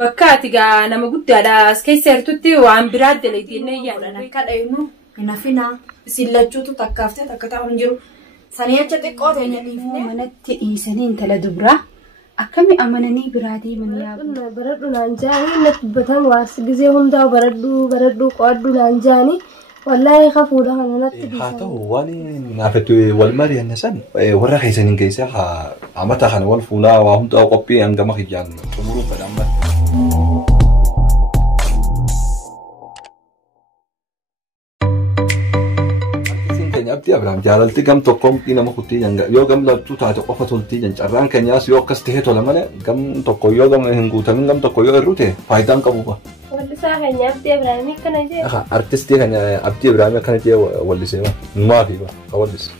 Bakkaati gaa nama guddaadha as keessa jirtutti waan biraa dalaydinne yaadana akka dhaynu hinafina sillachuutu takkaaftee takka ta'uun jiru sanii acha xiqqoo teenya dhiifne manatti dhiisanii intala dubraa akkami amananii biraa deeman yaabu baradhu naan jaanii natti dubbatan waas gisee hundaa baradhu qo'adhu naan jaanii wallahi khafuudha kana natti dhiisan haa ta'u waan naafatu wal mari'anna san warra keessaniin keessa amata kana wal fuulaa waa hundaa qophii hangama kiyyaan xumuruun fedhamma. Abdi Abraham jaalalti gam tokkoon nama kutti janga yoo gam labtuu taate qofa tolti jan carraan keenyaas yoo akkas ta'e tola malee gam tokko yoo gam hin guutamin gam tokko yoo irrute faayidaan qabu ba. Wallisaa keenya Abdi Abraham kana jee. Artistii kana Abdi Abraham kana jee wallisee ba maafi ba ka wallise.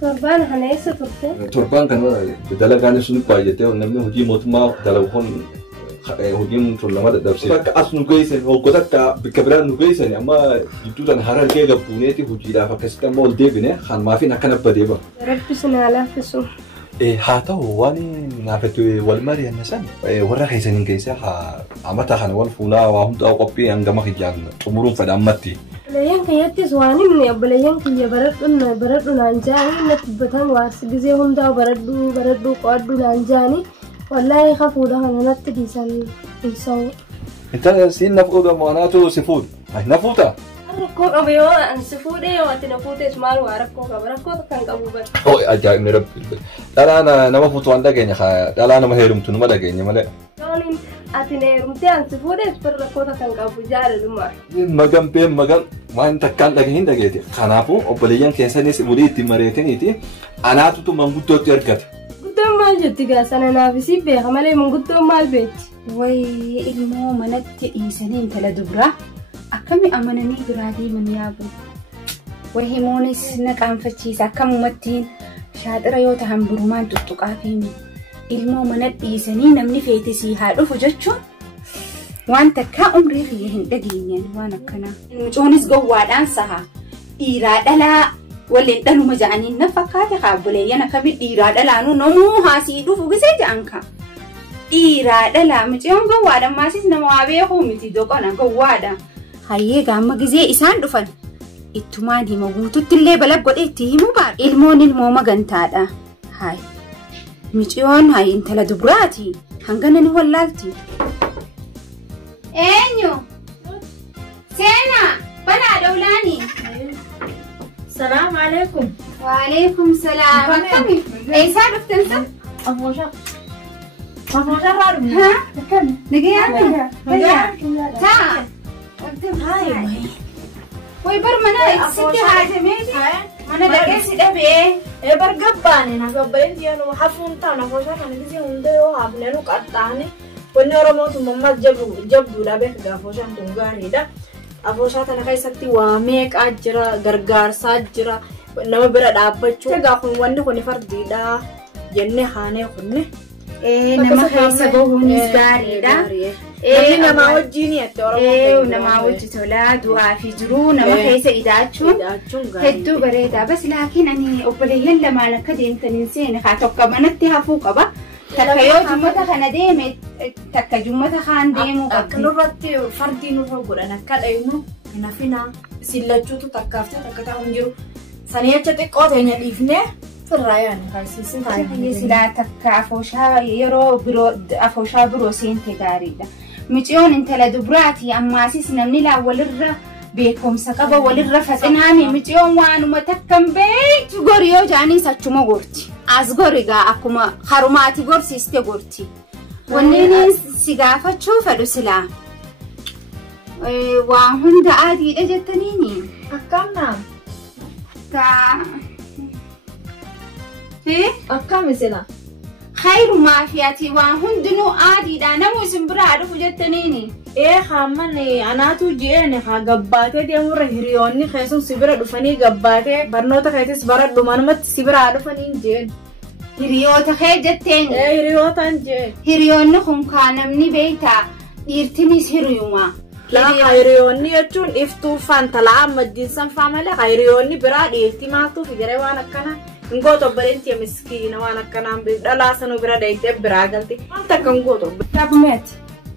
Torbaan kana eessa turte? Torbaan kana dalagaan sun baay'atee namni hojii mootummaa dalaguun hojii mun lama dadhabsee bakka as nu geessan hoggota akka bakka biraan nu geessan amma gidduudhaan harargee gabbuuneeti hojiidhaaf akkasitti amma ol deebine kan maafiin akkana badee ba. Rabbi sinaa laaffisu. Haa ta'u waan naafatu wal mari'anna san warra keessaniin keessa amata kana wal fuulaa waa hundaa qophii hangama kiyyaan xumuruun fedha ammatti. Obboleeyyan keeyyattis waan himne obboleeyyan kiyya baradhu naan jaanii natti dubbatan waas gisee hundaa baradhu qo'adhu naan jaanii. والله خفوده أنا نتدي سن أنت سين نفوده معناته سفود هاي نفوده ركوب أبيو أن سفوده وتنفوده اسمه وركوب كان قبوبة أو أجاي من رب لا أنا ما فوت عندك يعني خا لا أنا ما هيرم تنو ما دقيني ملا يعني أتني رمتي أن سفوده بس ركوب كان قبوبة جار لما مجمع بين مجمع ما أنت كان دقيقين دقيقتي خنافو أبليان كيساني سمولي تمريتني تي أنا تو مانغوتو تيركت maal jetti gaasana naafisii beeka malee manguddoon maal beekti. Way ilmoo manatti dhiisanii intala dubraa akkami amananii biraa deeman yaabu. Way himoonis na qaanfachiisa akkamumattiin shaaxira yoo ta'an burumaan tuttuqaa fiimi. Ilmoo mana dhiisanii namni feetisii haa dhufu jechuun waan takkaa umrii fi hin dhageenyan waan akkanaa. Mucoonis gowwaadhaan saha dhiiraa dhalaa. Waliin dhaluma ja'anii na fakkaate qaabboleeyyan akkami dhiiraa dhalaanu namuu haasii dhufu gisee ja'an ka. Dhiiraa dhalaa mucaan gowwaadha maasis nama waa beekuu miti doqona gowwaadha. Hayyee gaamma gisee isaan dhufan ittumaan hima guututti illee balab godhe itti himu baadha. Ilmoon ilmoo magantaadha. Hayi mucaan hayi intala dubraati hangana ni wallaalti. Eenyu seenaa banaa dawlaanii. السلام عليكم. وعليكم السلام. كمي. إيه سالف تنسى؟ أفوشة رادو. ها؟ كم؟ دقيقة. تا. هاي. ويبر منا ستي هذا ميجي. منا دقيقة سيدا بيه. إيه برجباني أنا قبلين ديانو حفون تانا أفوشة أنا بيجي هندو هابنينو قطعني. ونرموت ماما جبدو لابك أفوشة تونغاني ده. أفوشات أنا كيستي واميك أجرا غرغار ساجرا نما برا دابچو تغاخون وند كوني فردي دا جنة خانه كوني نما خيسا بوهونيس غاريدا نما وجيني أتورا نما وجي تولا دعا في جرو نما خيسا إداچون هدو بريدا بس لكن أني أبليين لما نكدين تنسين خاتوك كمانتي هفوق با تكيو جمتا خانا ديمت تكا جمتا خان ديمو أكنورتي فردي نوفا أنا كداينو نافينا سيلاتشوتو تكافتي تكتاون جرو سانيا تشتقو تينيا ديفني فرايان خالصين تايم سلا تكا أفوشا يرو برو أفوشا برو سينتي غاريدا مجيون انتلا دبراتي أما سيس نمني لا ولر بيكم سكبا ولر فتناني مجيون وانو متكم بيت غوريو جاني ساتشوما غورتي أزغوريغا أكما خروماتي غورسيستي غورتي ونيني سيغافة تشوفة دوسلا وهند عادي لجتنيني أكامنا تا في أكام سلا خير ما فياتي وهند نو عادي دا نمو سنبرا عرفو جتنيني إيه خامني أنا تو جيني خا قباتي دي أمور هريوني خيسون سبرا دفني قباتي برنوتا خيسي سبرا دمانمت سبرا دفني جين هريوتا خي جتين إيه هريوتا جين هريوني خون كانمني بيتا ديرتنيس هريوما لا هريوني يجون إفتو فانتلا مجنسان فاملي هريوني برا ديرتي ماتو في جريوانا كنا نقطة برينتي مسكينة وانا كنا لا سنو برا ديرتي برا قلتي أنت كنقطة تابمت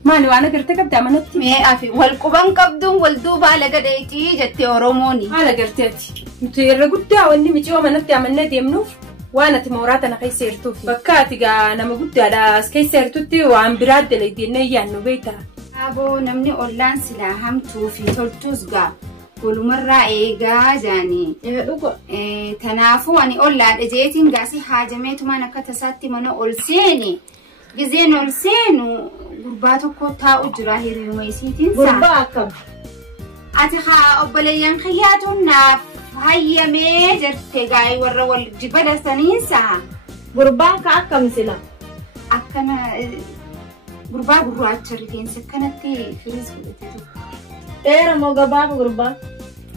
مالي وانا قرتك ابدا منتي مي افي والقبان قبدون والدوبا لقديتي جتي اوروموني على قرتيتي متير قلت واني مجي ومنتي عملنا ديمنوف وانا تمورات انا كي سيرتو في بكاتي انا ما قلت على كي سيرتوتي وعم براد اللي دينا يعني بيتها ابو نمني اولان سلا همتو في تلتوزغا كل مرة إيجا جاني تنافو أني أولاد إجيتين قاسي حاجميتو ما نكتساتي منو أولسيني جزين أولسينو قرباتو كوتا أجراهيري وميسيتين سا قرباكم أتخا أبليان خياتو ناف هيا ميجر تيغاي ورا والجبل سنين سا قرباك أكم سلا أكنا قربا قرات شريتين سكنتي فريز بلتتو إيه رمو قباب قرباك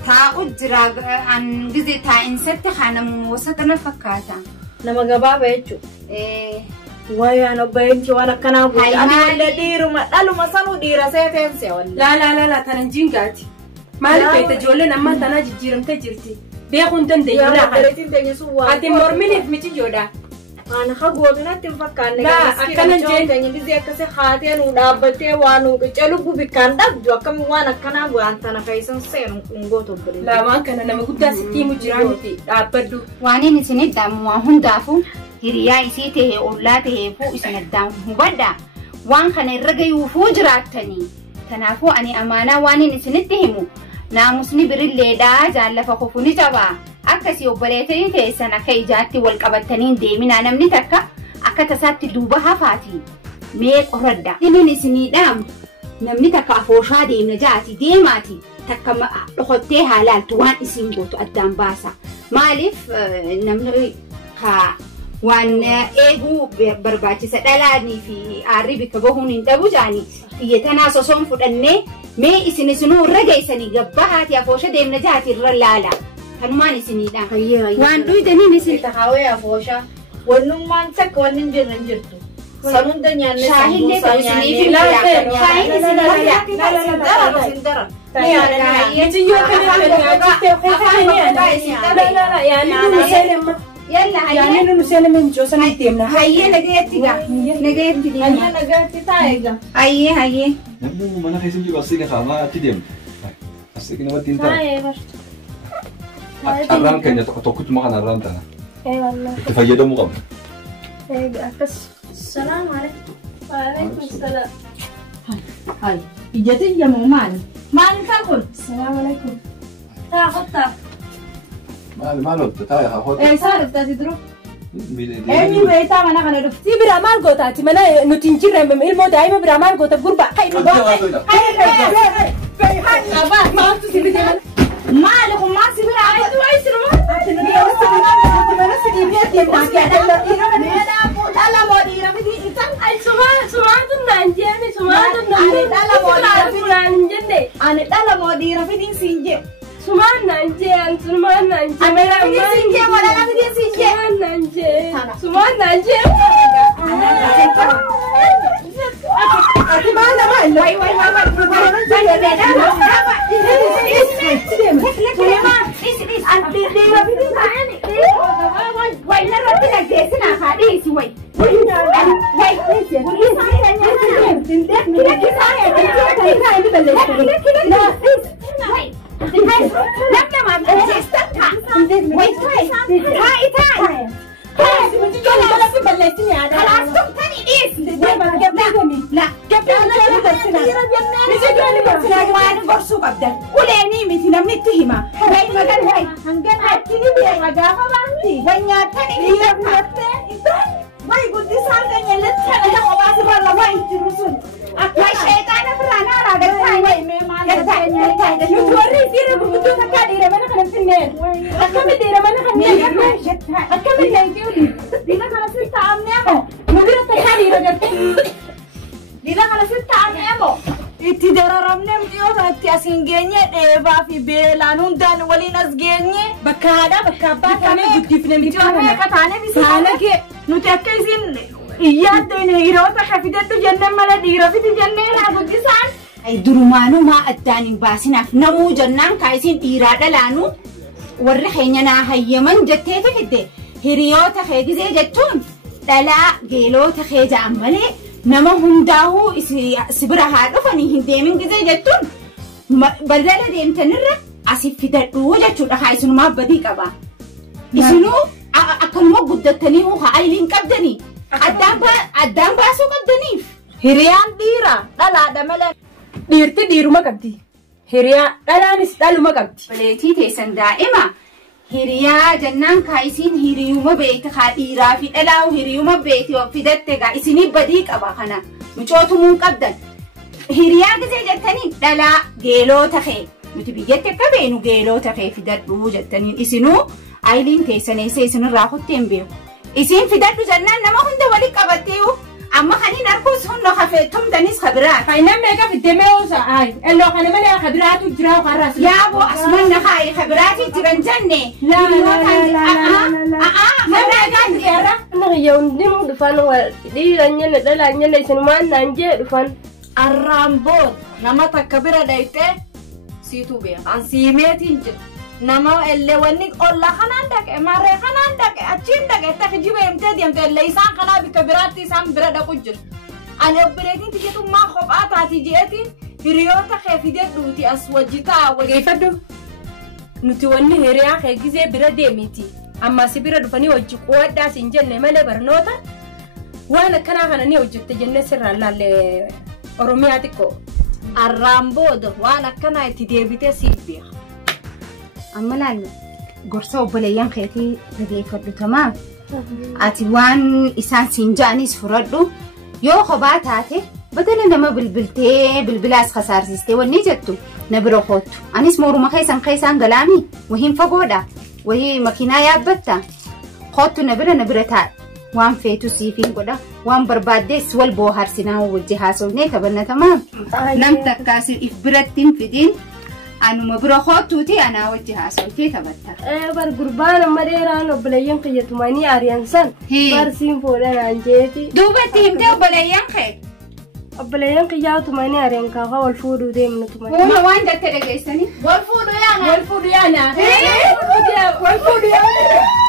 تا أجرا عن جزء تا إنسات خانة موسطنا فكاتا نما قباب يجو إيه ويا أنا بينتي وأنا كنا أقول أنا ولا ديرو ما قالوا ما صاروا ديرة سيتين سوالي لا تنجين قاتي مالك بيت جولين أما تناجي جيرم تجرتي بيخون تندي ولا حد أتي مرميني في متي جودا أنا خقوتنا تفكرنا لا أكنا جين تاني جزء كسي خاتين ودابتي وانو كجلو ببكان دب كم وانا كنا وانتنا كيسن سين نقطو بري لا ما كان أنا ما قلت ستي مجراني دابدو واني نسني دام وهون دافو هريا إسيته أولاته فو إسنا دام مبدا وان خن الرجي وفو جراتني تنافو أني أمانة واني نسني تهمو ناموسني بريل دا جال فخوفني جوا أكسي وبليتني تيسنا كي جاتي والقبتنين ديمنا نمني تكا أكتسات دوبها فاتي ميك أردا إني نسني دام نمني تكا فوشا ديمنا جاتي ديماتي تكا لخطي حلال توان إسين بوتو أدام باسا مالف نمني ها وان إيهو برباتي سدلاني في عربي كبهون انتبو جاني يتنا سوسون فدني مي إسني سنو رجع إسني جبهات يا فوشة ديمنا جاتي الرلالا هنمان إسني دا وان دوي دني نسني تهاوي يا فوشة ونمان تك وننجر نجرتو سنون دنيا شاهين لي تسني في لا شاهين إسني لا يلا يعني إنه نسينا من جوسنا يتيمنا هيا نجيتيجا نجيتيجا أنا نجاتي تايجا هيا نمو ما نخيسم جي بسيك خاما تديم بسيك نما تنتا الران كان يتوقف ما كان الران تنا إيه والله تفيدوا مقام إيه أكس السلام عليكم وعليكم السلام هاي إجتي يا مامان مان كاكل السلام عليكم تاخذ ما لو تتاي هاخد إيه صار تدرو إيه إيه بيتا ما أنا كنا تي برامال قوتا تي منا نتنجر من المو دايما برامال قوتا قربا هاي أبا ما أنتو سيبي ديما ما لكم ما سيبي عايزوا عايزوا Suman nanje. durumaanu ma addaanin baasinaaf namuu jannaan kaayisiin dhiiraadha laanu warri keenyanaa hayyaman jettee fidde hiriyoota kee gizee jechuun dhalaa geeloota kee ja'an malee nama hundaa'uu sibira haa dhufanii hin deemin gisee jettuun balbala deemtanirra asif fidadhu jechuudha haa isinumaa badii qaba. Isinuu akkanuma guddattanii haa ayiliin qabdanii addaan baasuu qabdaniif. Hiriyaan dhiira dhalaadha malee. Dhiirti dhiiruma qabdi. Hiriyaa dhalaanis dhaluma qabdi. Baleetii teessan daa'ima hiriyaa jennaan kaayisiin hiriyuma beekte haa dhiiraa fi dhalaa hiriyuma beekte fidatte gaa isinii badii qaba kana mucootumuu qabdan. Hiriyaa gisee jettanii dhalaa geeloo tahee nuti biyyatti akka beenu geeloo tahee fidadhu jettaniin isinuu ayiliin teessaneessee isinirraa kutteen beeku. Isin fidadhu jennaan nama hunda wali qabatteeyu amma kanin arkuus hunda hafeettumtanis kabiraa. Kainan meeqa fiddemee uusa ayi elloo kana malee kabiraatu jira qarras. Yaaboo asumanna haayi kabiraati jiran jenne. Naqiyya hundi mu dhufan dhiira nyenne dhalaa nyenne isinumaan naan jee dhufan. Arraamboon nama takka bira dhayxee siitu beeka. Ansiimeetiin jira. Nama elleewwanni ollaa kanaan dhaqe marree kanaan dhaqe achiin dhaqe takka jibeemtee deemte ellee isaan kanaa bikka biraatti isaan bira dhaqu jira. Ani obboleetiin tijjeetummaa kophaa taati jeetiin hiriyoota kee fidedhuuti as wajji ta'a Geeffadhu nuti wanni hiriyaa kee gisee bira deemiti. Amma si bira dhufanii hojii qoodhaa siin jenne malee barnoota waan akkanaa kana ni hojjette jennee sirraan laallee Oromiyaa xiqqoo. Arraambooda waan akkanaa itti deebitee siif beeka. Amma laallu gorsa obboleeyyan keetii dhageeffadhu tamaa. Ati waan isaan siin ja'anis fudhadhu yoo kophaa taate badala nama bilbiltee bilbilaas kasaarsistee wanni jettu na bira kootu. Anis mooruma keessan galaami wahiin fagoodha wahii makiinaa yaabbatta kootu na bira ta'a. Waan feetu siifin godha waan barbaaddees wal booharsinaa wajji haasofnee taphannatamaa. Nam takkaas if biratti hin fidin anuma bira kootuuti anaa wajji haasofnee taphatta. Bar gurbaan amma dheeraan obboleeyyan kiyyatumanii ariyan san barsiin fuudhanaan jeeti. Duubatti himtee obboleeyyan kee. Obboleeyyan kiyyatumanii ariyan kaafaa wal fuudhuu deemnu tumanii. Uuma waan datte dhageessanii. Wal fuudhu yaana. Wal fuudhu yaana.